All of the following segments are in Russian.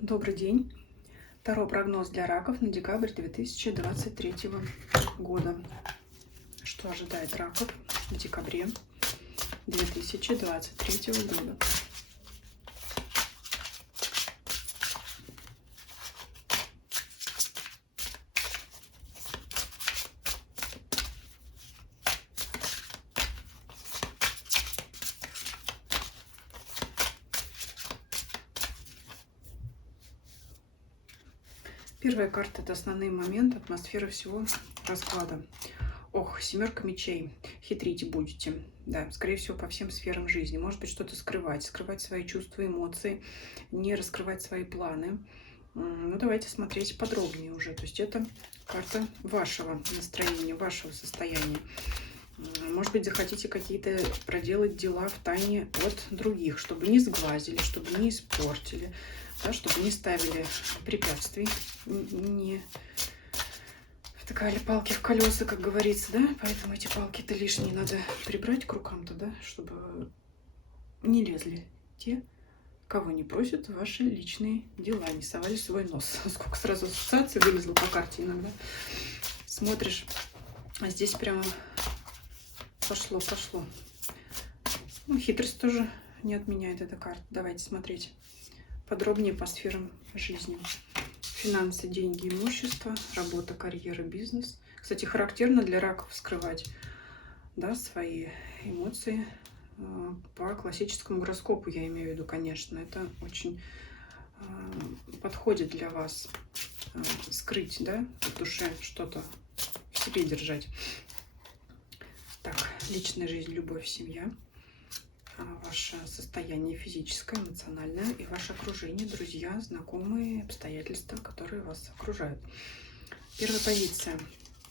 Добрый день. Таро-прогноз для раков на декабрь 2023 года. Что ожидает раков в декабре 2023 года? Первая карта — это основные моменты, атмосфера всего расклада. Ох, семерка мечей. Хитрите будете. Да, скорее всего, по всем сферам жизни. Может быть, что-то скрывать свои чувства, эмоции, не раскрывать свои планы. Ну, давайте смотреть подробнее уже. То есть это карта вашего настроения, вашего состояния. Может быть, захотите какие-то проделать дела в тайне от других, чтобы не сглазили, чтобы не испортили, да, чтобы не ставили препятствий, не втыкали палки в колеса, как говорится, да. Поэтому эти палки-то лишние надо прибрать к рукам-то, да, чтобы не лезли те, кого не просят, в ваши личные дела, не совали свой нос. Сколько сразу ассоциаций вылезло по карте иногда. Смотришь, а здесь прямо пошло. Ну, хитрость тоже не отменяет эта карта. Давайте смотреть подробнее по сферам жизни. Финансы, деньги, имущество, работа, карьера, бизнес. Кстати, характерно для раков скрывать, да, свои эмоции. По классическому гороскопу я имею в виду, конечно. Это очень подходит для вас. Скрыть, да, в душе что-то, в себе держать. Так, личная жизнь, любовь, семья, ваше состояние физическое, эмоциональное и ваше окружение, друзья, знакомые, обстоятельства, которые вас окружают. Первая позиция.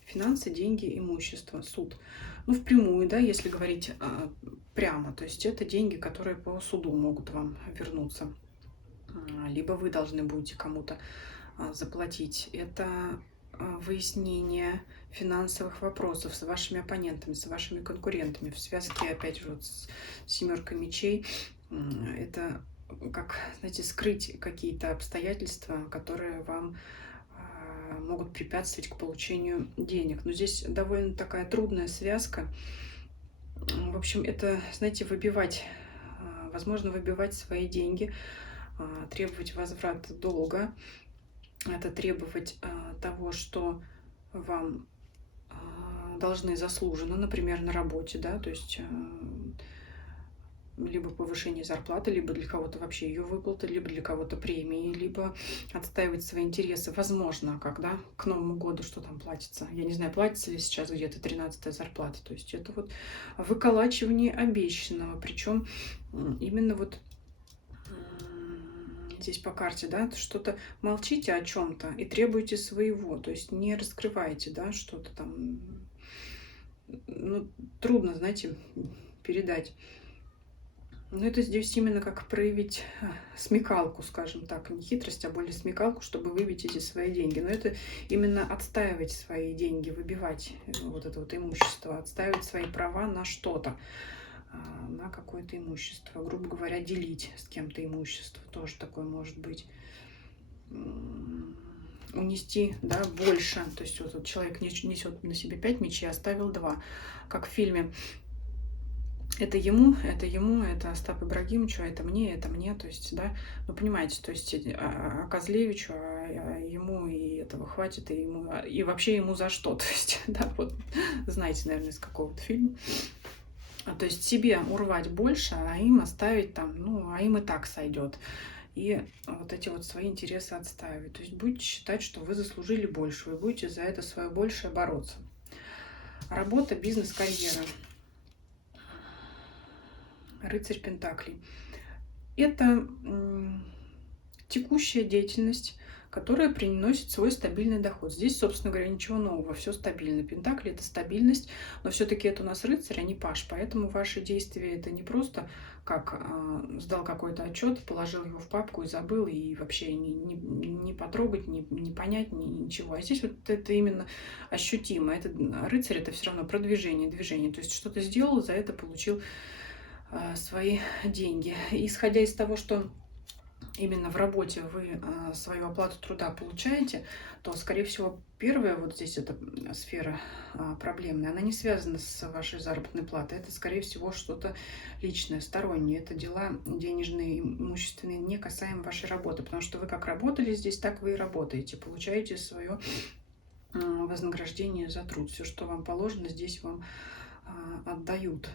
Финансы, деньги, имущество, суд. Ну, впрямую, да, если говорить прямо, то есть это деньги, которые по суду могут вам вернуться. Либо вы должны будете кому-то заплатить. Это выяснение финансовых вопросов с вашими оппонентами, с вашими конкурентами. В связке, опять же, вот с семеркой мечей. Это, как, знаете, скрыть какие-то обстоятельства, которые вам могут препятствовать к получению денег. Но здесь довольно такая трудная связка. В общем, это, знаете, возможно, выбивать свои деньги, требовать возврата долга. Это требовать того, что вам должны заслуженно, например, на работе, да, то есть либо повышение зарплаты, либо для кого-то вообще ее выплаты, либо для кого-то премии, либо отстаивать свои интересы. Возможно, когда к Новому году что там платится. Я не знаю, платится ли сейчас где-то 13-я зарплата. То есть это вот выколачивание обещанного. Причем именно вот здесь по карте, да, что-то молчите о чем-то и требуете своего, то есть не раскрываете, да, что-то там, ну, трудно, знаете, передать. Но это здесь именно как проявить смекалку, скажем так, не хитрость, а более смекалку, чтобы выбить эти свои деньги. Но это именно отстаивать свои деньги, выбивать вот это вот имущество, отстаивать свои права на что-то, на какое-то имущество. Грубо говоря, делить с кем-то имущество. Тоже такое может быть. Унести, да, больше. То есть вот человек несет на себе 5 мечей, оставил 2. Как в фильме. Это ему, это Остап Ибрагимовичу, а это мне. То есть, да, ну, понимаете, то есть Козлевичу, ему и этого хватит, и ему, и вообще ему за что. То есть, да, вот, знаете, наверное, из какого-то фильма. То есть себе урвать больше, а им оставить там, ну, а им и так сойдет. И вот эти вот свои интересы отстаивать. То есть будете считать, что вы заслужили больше, вы будете за это свое большее бороться. Работа, бизнес, карьера. Рыцарь Пентаклей. Это текущая деятельность, которая приносит свой стабильный доход. Здесь, собственно говоря, ничего нового, все стабильно. Пентакли — это стабильность, но все-таки это у нас рыцарь, а не паж. Поэтому ваши действия — это не просто как сдал какой-то отчет, положил его в папку и забыл, и вообще не потрогать, не понять, ничего. А здесь вот это именно ощутимо. Это, рыцарь — это все равно продвижение, движение. То есть что-то сделал, за это получил свои деньги. Исходя из того, что именно в работе вы свою оплату труда получаете, то, скорее всего, первая вот здесь эта сфера проблемная, она не связана с вашей заработной платой. Это, скорее всего, что-то личное, стороннее. Это дела денежные, имущественные, не касаемо вашей работы. Потому что вы как работали здесь, так вы и работаете. Получаете свое вознаграждение за труд. Все, что вам положено, здесь вам отдают.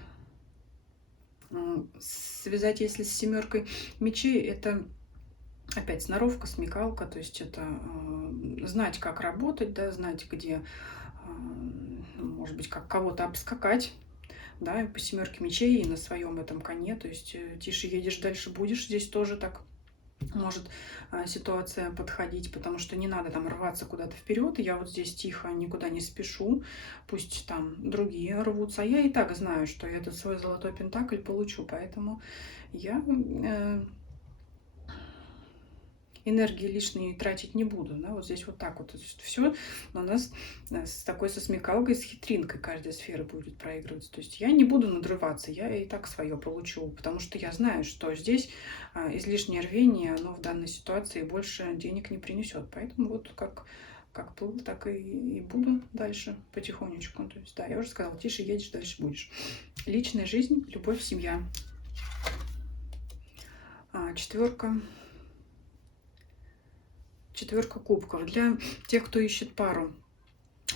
Связать, если с семеркой мечей, это опять сноровка, смекалка, то есть это знать, как работать, да, знать, где, может быть, как кого-то обскакать, да, и по семерке мечей и на своем этом коне, то есть тише едешь, дальше будешь. Здесь тоже так может ситуация подходить, потому что не надо там рваться куда-то вперед. Я вот здесь тихо, никуда не спешу, пусть там другие рвутся, а я и так знаю, что я этот свой золотой пентакль получу, поэтому я энергии лишней тратить не буду. Да? Вот здесь вот так вот. Все у нас с такой со смекалкой, с хитринкой каждая сфера будет проигрываться. То есть я не буду надрываться, я и так свое получу, потому что я знаю, что здесь излишнее рвение, оно в данной ситуации больше денег не принесет. Поэтому вот как был, так и буду дальше потихонечку. То есть, да, я уже сказала, тише едешь, дальше будешь. Личная жизнь, любовь, семья. Четверка кубков. Для тех, кто ищет пару,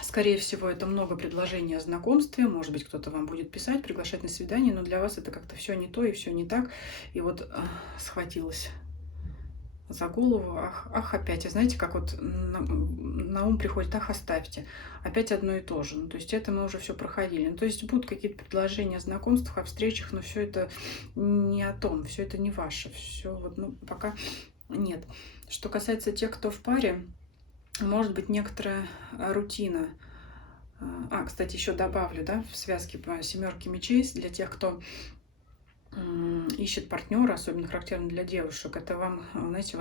скорее всего, это много предложений о знакомстве. Может быть, кто-то вам будет писать, приглашать на свидание, но для вас это как-то все не то и все не так. И вот схватилась за голову. Ах, опять. И знаете, как вот на ум приходит, ах, оставьте. Опять одно и то же. Ну, то есть это мы уже все проходили. Ну, то есть будут какие-то предложения о знакомствах, о встречах, но все это не о том, все это не ваше. Все вот, ну, пока нет. Что касается тех, кто в паре, может быть некоторая рутина. Кстати, еще добавлю, да, в связке по семерке мечей для тех, кто ищет партнера, особенно характерно для девушек. Это вам, знаете,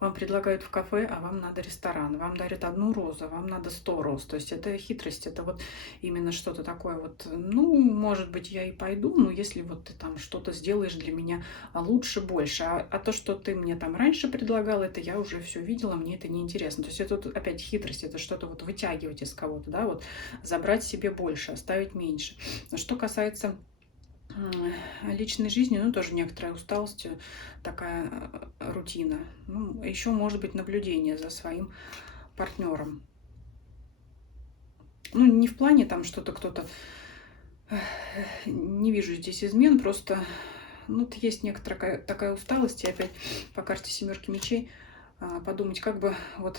вам предлагают в кафе, а вам надо ресторан. Вам дарят одну розу, а вам надо 100 роз. То есть это хитрость, это вот именно что-то такое вот, ну, может быть, я и пойду, но если вот ты там что-то сделаешь для меня лучше, больше. А то, что ты мне там раньше предлагал, это я уже все видела, мне это неинтересно. То есть это вот опять хитрость, это что-то вот вытягивать из кого-то, да, вот забрать себе больше, оставить меньше. Но что касается личной жизни, ну, тоже некоторая усталость, такая рутина. Ну, еще может быть наблюдение за своим партнером. Ну, не в плане там что-то кто-то... Не вижу здесь измен, просто ну, есть некоторая такая усталость. И опять по карте семерки мечей подумать, как бы вот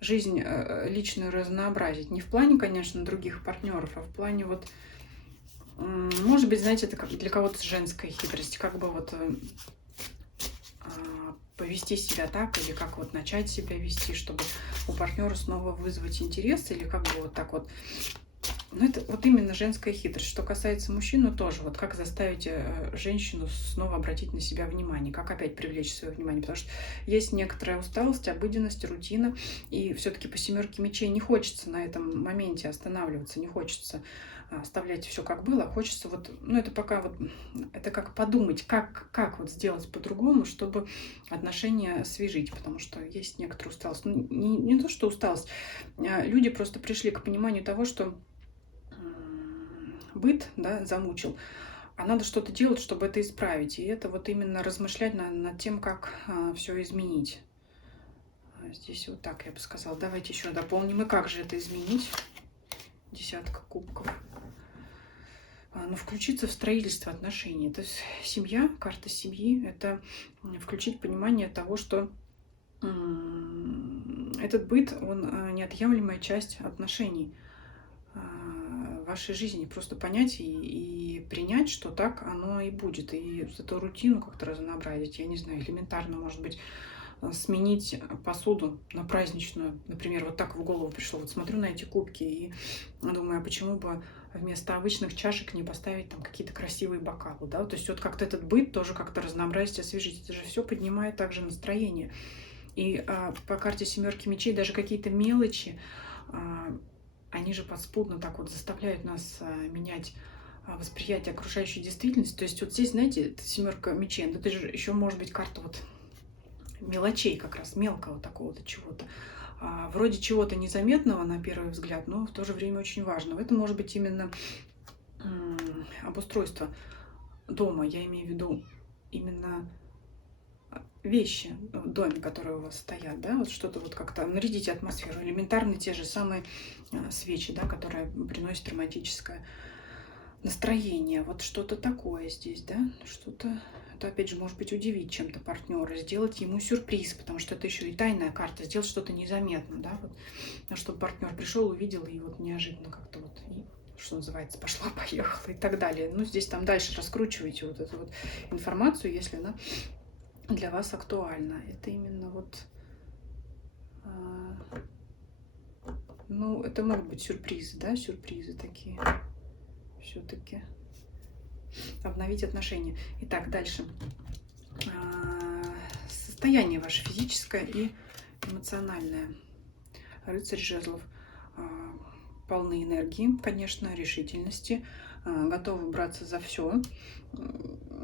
жизнь личную разнообразить. Не в плане, конечно, других партнеров, а в плане вот может быть, знаете, это как для кого-то женская хитрость, как бы вот повести себя так, или как вот начать себя вести, чтобы у партнера снова вызвать интерес, или как бы вот так вот. Ну, это вот именно женская хитрость. Что касается мужчины, тоже вот как заставить женщину снова обратить на себя внимание, как опять привлечь свое внимание, потому что есть некоторая усталость, обыденность, рутина, и все-таки по семерке мечей не хочется на этом моменте останавливаться, не хочется оставлять все как было, хочется вот, ну это пока вот, это как подумать, как вот сделать по-другому, чтобы отношения освежить, потому что есть некоторая усталость. Ну, не то, что усталость, люди просто пришли к пониманию того, что быт, да, замучил, а надо что-то делать, чтобы это исправить. И это вот именно размышлять над тем, как все изменить. Здесь вот так я бы сказала. Давайте еще дополним. И как же это изменить? Десятка кубков. Ну, включиться в строительство отношений. Это семья, карта семьи. Это включить понимание того, что этот быт, он неотъемлемая часть отношений вашей жизни. Просто понять и принять, что так оно и будет. И эту рутину как-то разнообразить. Я не знаю, элементарно, может быть, сменить посуду на праздничную. Например, вот так в голову пришло. Вот смотрю на эти кубки и думаю, а почему бы вместо обычных чашек не поставить там какие-то красивые бокалы, да? То есть вот как-то этот быт тоже как-то разнообразить, освежить. Это же все поднимает также настроение. И по карте семерки мечей даже какие-то мелочи, они же подспудно так вот заставляют нас менять восприятие окружающей действительности. То есть вот здесь, знаете, это семерка мечей, это же еще может быть карта вот мелочей, как раз мелкого такого-то чего-то. Вроде чего-то незаметного на первый взгляд, но в то же время очень важного. Это может быть именно обустройство дома, я имею в виду именно вещи в доме, которые у вас стоят, да, вот что-то вот как-то нарядить атмосферу. Элементарно те же самые свечи, да, которые приносят романтическое настроение. Вот что-то такое здесь, да, что-то, это опять же может быть удивить чем-то партнера, сделать ему сюрприз, потому что это еще и тайная карта, сделать что-то незаметно, да, вот, чтобы партнер пришел, увидел и вот неожиданно как-то вот, и, что называется, пошло-поехало и так далее. Ну, здесь там дальше раскручивайте вот эту вот информацию, если она для вас актуально. Это именно вот, ну, это могут быть сюрпризы, да, сюрпризы такие. Все-таки обновить отношения. Итак, дальше. Состояние ваше физическое и эмоциональное. Рыцарь жезлов. Полны энергии, конечно, решительности, готовы браться за все.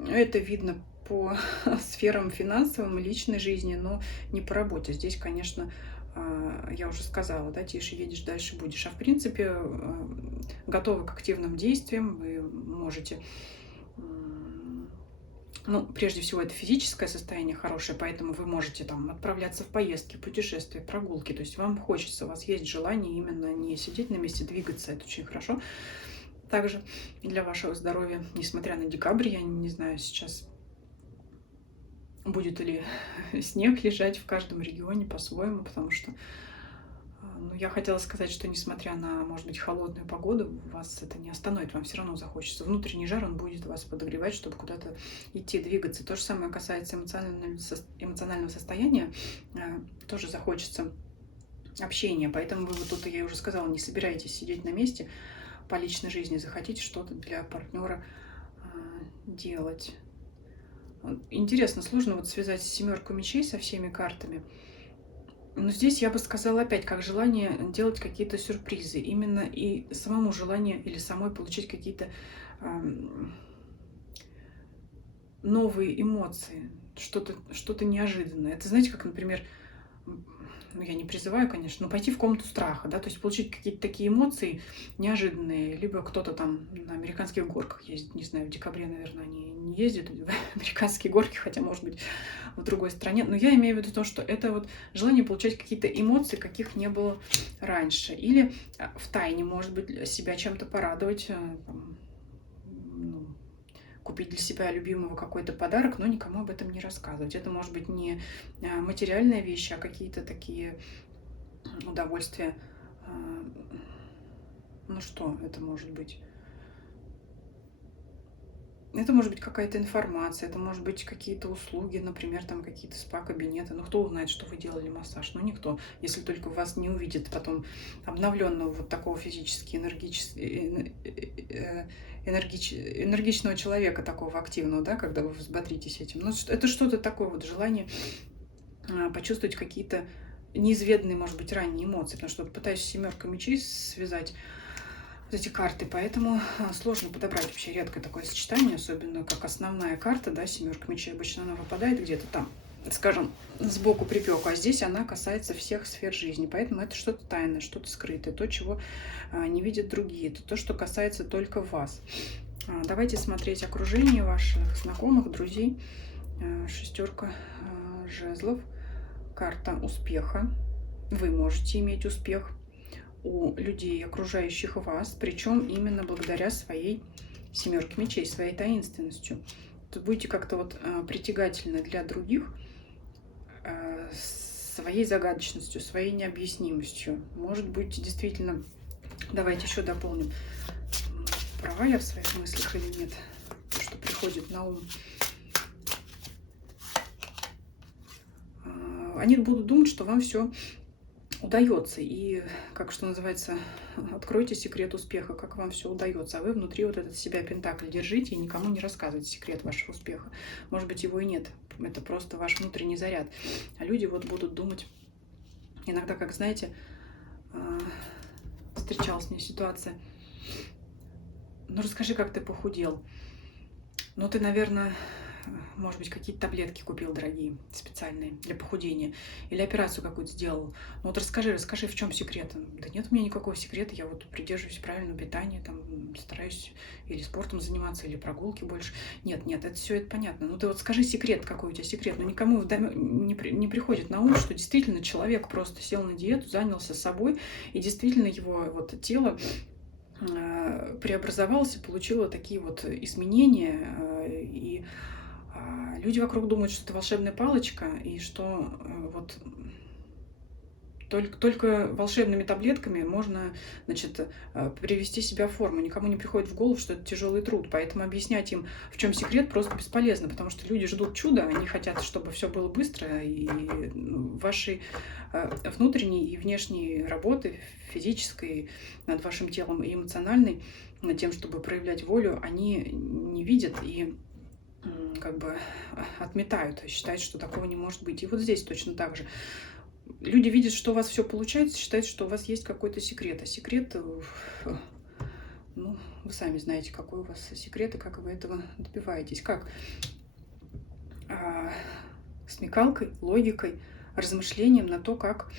Это видно по сферам финансовым и личной жизни, но не по работе. Здесь, конечно, я уже сказала, да, тише едешь, дальше будешь. А в принципе, готовы к активным действиям, вы можете, ну, прежде всего, это физическое состояние хорошее, поэтому вы можете там отправляться в поездки, путешествия, прогулки. То есть вам хочется, у вас есть желание именно не сидеть на месте, двигаться. Это очень хорошо. Также для вашего здоровья, несмотря на декабрь, я не знаю сейчас, будет ли снег лежать в каждом регионе по-своему, потому что, ну, я хотела сказать, что несмотря на, может быть, холодную погоду, вас это не остановит, вам все равно захочется. Внутренний жар, он будет вас подогревать, чтобы куда-то идти, двигаться. То же самое касается эмоционального состояния, тоже захочется общения. Поэтому вы вот тут, я уже сказала, не собираетесь сидеть на месте по личной жизни, захотите что-то для партнера делать. Интересно, сложно вот связать семерку мечей со всеми картами. Но здесь я бы сказала опять, как желание делать какие-то сюрпризы. Именно и самому желание или самой получить какие-то новые эмоции, что-то неожиданное. Это знаете, как, например, ну, я не призываю, конечно, но пойти в комнату страха, да, то есть получить какие-то такие эмоции неожиданные, либо кто-то там на американских горках ездит, не знаю, в декабре, наверное, они не ездят в американские горки, хотя, может быть, в другой стране, но я имею в виду то, что это вот желание получать какие-то эмоции, каких не было раньше, или в тайне, может быть, себя чем-то порадовать, там, ну, купить для себя любимого какой-то подарок, но никому об этом не рассказывать. Это может быть не материальные вещи, а какие-то такие удовольствия. Ну что это может быть? Это может быть какая-то информация, это может быть какие-то услуги, например, там какие-то спа-кабинеты. Ну, кто узнает, что вы делали массаж? Ну, никто. Если только вас не увидит потом обновленного вот такого физически энергичного человека, такого активного, да, когда вы взбодритесь этим. Ну, это что-то такое вот желание почувствовать какие-то неизведанные, может быть, ранние эмоции, потому что вот пытаюсь семерка мечей связать вот эти карты, поэтому сложно подобрать, вообще редкое такое сочетание, особенно как основная карта, да, семерка мечей, обычно она выпадает где-то там, скажем, сбоку припеку, а здесь она касается всех сфер жизни, поэтому это что-то тайное, что-то скрытое, то, чего не видят другие, это то, что касается только вас. Давайте смотреть окружение ваших знакомых, друзей. Шестерка жезлов, карта успеха, вы можете иметь успех у людей, окружающих вас, причем именно благодаря своей семерке мечей, своей таинственностью. Тут будете как-то вот притягательны для других своей загадочностью, своей необъяснимостью. Может быть, действительно, давайте еще дополним, права я в своих мыслях или нет, то, что приходит на ум. Они будут думать, что вам все удается. И, как что называется, откройте секрет успеха, как вам все удается. А вы внутри вот этот себя пентакль держите и никому не рассказывайте секрет вашего успеха. Может быть, его и нет. Это просто ваш внутренний заряд. А люди вот будут думать, иногда, как знаете, встречалась мне ситуация. Ну, расскажи, как ты похудел. Ну, ты, наверное, может быть, какие-то таблетки купил дорогие, специальные для похудения, или операцию какую-то сделал. Ну вот расскажи, в чем секрет? Да нет у меня никакого секрета, я вот придерживаюсь правильного питания, там, стараюсь или спортом заниматься, или прогулки больше. Нет, это все это понятно. Ну ты вот скажи секрет, какой у тебя секрет. Ну никому не приходит на ум, что действительно человек просто сел на диету, занялся собой, и действительно его вот тело преобразовалось и получило такие вот изменения. И люди вокруг думают, что это волшебная палочка, и что вот только волшебными таблетками можно, значит, привести себя в форму. Никому не приходит в голову, что это тяжелый труд. Поэтому объяснять им, в чем секрет, просто бесполезно, потому что люди ждут чуда, они хотят, чтобы все было быстро, и вашей внутренней и внешней работы, физической, над вашим телом и эмоциональной, над тем, чтобы проявлять волю, они не видят и как бы отметают, считают, что такого не может быть. И вот здесь точно так же. Люди видят, что у вас все получается, считают, что у вас есть какой-то секрет. А секрет, ну, вы сами знаете, какой у вас секрет и как вы этого добиваетесь. Как? Смекалкой, логикой, размышлением на то, как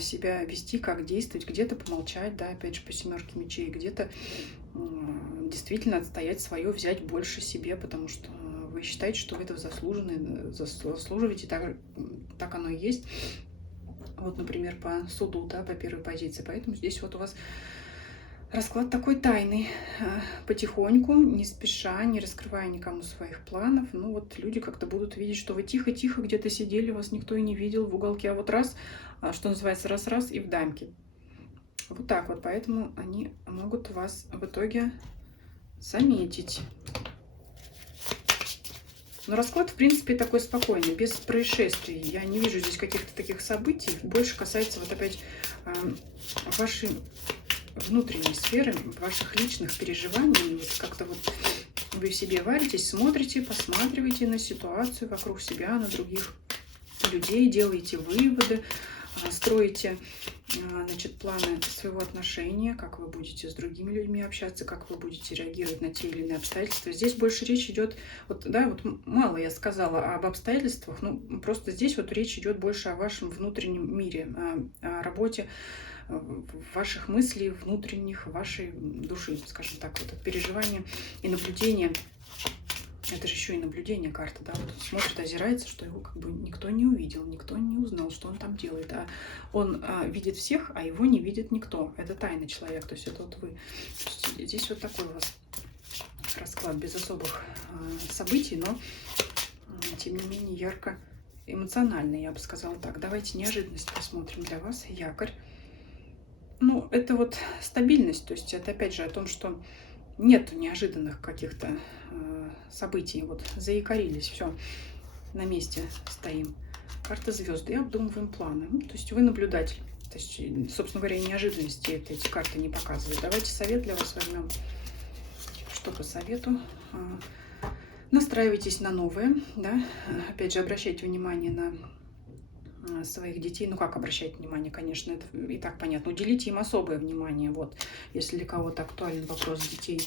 себя вести, как действовать, где-то помолчать, да, опять же, по 7 мечей, где-то действительно отстоять свое, взять больше себе, потому что вы считаете, что вы этого заслуживаете, так оно и есть. Вот, например, по суду, да, по первой позиции. Поэтому здесь вот у вас расклад такой тайный. Потихоньку, не спеша, не раскрывая никому своих планов. Ну вот люди как-то будут видеть, что вы тихо-тихо где-то сидели, вас никто и не видел в уголке. А вот раз, что называется, раз-раз и в дамке. Вот так вот. Поэтому они могут вас в итоге заметить. Но расклад, в принципе, такой спокойный, без происшествий. Я не вижу здесь каких-то таких событий. Больше касается вот опять вашей внутренней сферы, ваших личных переживаний. Вот как-то вот вы в себе варитесь, смотрите, посматриваете на ситуацию вокруг себя, на других людей, делаете выводы, строите, значит, планы своего отношения, как вы будете с другими людьми общаться, как вы будете реагировать на те или иные обстоятельства. Здесь больше речь идет, вот, да, вот мало я сказала об обстоятельствах, ну, просто здесь вот речь идет больше о вашем внутреннем мире, о работе ваших мыслей внутренних, вашей души, скажем так, вот переживания и наблюдения. Это же еще и наблюдение карты, да, вот он смотрит, озирается, что его как бы никто не увидел, никто не узнал, что он там делает, а он видит всех, а его не видит никто. Это тайный человек, то есть это вот вы. Здесь вот такой у вас расклад без особых событий, но тем не менее ярко эмоциональный, я бы сказала так. Давайте неожиданность посмотрим для вас, якорь. Ну, это вот стабильность, то есть это опять же о том, что нет неожиданных каких-то событий. Вот заякорились, все, на месте стоим. Карта звезды и обдумываем планы. Ну, то есть вы наблюдатель. То есть, собственно говоря, неожиданности эти карты не показывают. Давайте совет для вас возьмем. Что по совету? Настраивайтесь на новое, да. Опять же, обращайте внимание на своих детей. Ну, как обращать внимание, конечно, это и так понятно. Уделите им особое внимание, вот, если для кого-то актуален вопрос детей.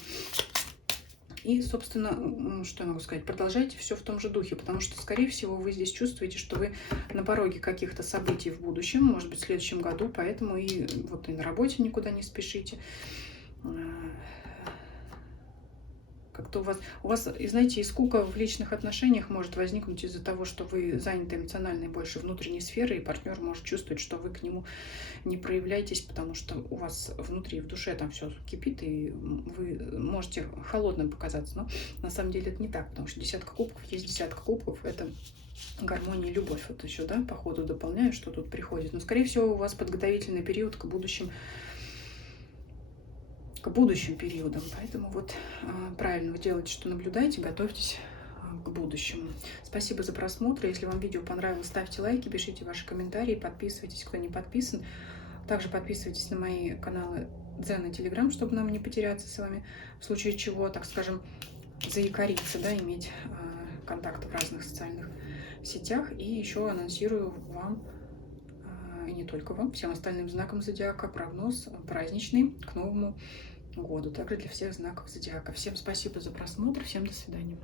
И, собственно, что я могу сказать, продолжайте все в том же духе, потому что, скорее всего, вы здесь чувствуете, что вы на пороге каких-то событий в будущем, может быть, в следующем году, поэтому и вот и на работе никуда не спешите. Как-то у вас, знаете, и скука в личных отношениях может возникнуть из-за того, что вы заняты эмоциональной больше внутренней сферой, и партнер может чувствовать, что вы к нему не проявляетесь, потому что у вас внутри, в душе там все кипит, и вы можете холодным показаться. Но на самом деле это не так, потому что десятка кубков есть десятка кубков, это гармония и любовь. Вот еще, да, по ходу дополняю, что тут приходит. Но, скорее всего, у вас подготовительный период к будущим периодам. Поэтому вот правильно вы делаете, что наблюдаете, готовьтесь к будущему. Спасибо за просмотр. Если вам видео понравилось, ставьте лайки, пишите ваши комментарии, подписывайтесь, кто не подписан. Также подписывайтесь на мои каналы Дзен и Телеграм, чтобы нам не потеряться с вами, в случае чего, так скажем, заякориться, да, иметь контакты в разных социальных сетях. И еще анонсирую вам, и не только вам, всем остальным знакам зодиака, прогноз праздничный к Новому году, также для всех знаков зодиака. Всем спасибо за просмотр, всем до свидания.